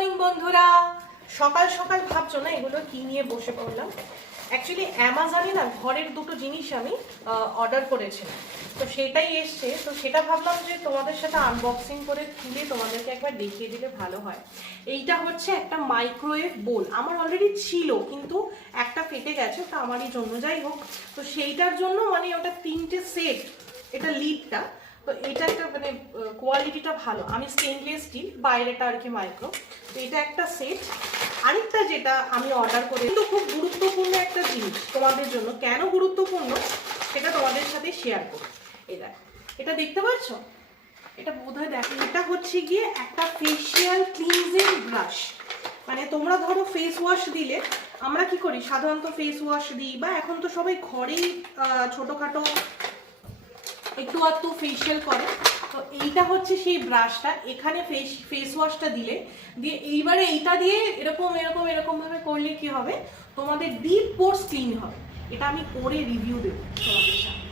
Morning বন্ধুরা, সকাল সকাল ভাবছো না এগুলো কি নিয়ে বসে পড়লাম। অ্যাকচুয়ালি অ্যামাজনে না ঘরের দুটো জিনিস আমি অর্ডার করেছিলাম, তো সেটাই এসছে। তো সেটা ভাবলাম যে তোমাদের সাথে আনবক্সিং করে খুলে তোমাদেরকে একবার দেখিয়ে দিলে ভালো হয়। এইটা হচ্ছে একটা মাইক্রোওয়েভ বোল, আমার অলরেডি ছিল কিন্তু একটা ফেটে গেছে, ওটা আমারই জন্য, যাই হোক। তো সেইটার জন্য মানে ওটা 3টে সেট, এটা লিডটা। তো এটা একটা মানে কোয়ালিটিটা ভালো, আমি স্টেনলেস স্টিল, বাইরেটা আর কি মাইক্রো। তো এটা একটা সেট। আরেকটা যেটা আমি অর্ডার করি, কিন্তু খুব গুরুত্বপূর্ণ একটা জিনিস তোমাদের জন্য, কেন গুরুত্বপূর্ণ সেটা তোমাদের সাথে শেয়ার করব। এটা দেখতে পাচ্ছ, এটা বোধহয় দেখো, এটা হচ্ছে গিয়ে একটা ফেশিয়াল ক্লিনজিং ব্রাশ। মানে তোমরা ধরো ফেস ওয়াশ দিলে, আমরা কি করি সাধারণত ফেস ওয়াশ দিই, বা এখন তো সবাই ঘরেই ছোটখাটো একটু আধটু ফেশিয়াল করে। তো এইটা হচ্ছে সেই ব্রাশটা, এখানে ফেস ওয়াশটা দিলে দিয়ে এইবারে এইটা দিয়ে এরকম এরকম এরকম ভাবে করলে কি হবে, তোমাদের ডিপ পোরস ক্লিন হবে। এটা আমি করে রিভিউ দেবো তোমাদের সাথে।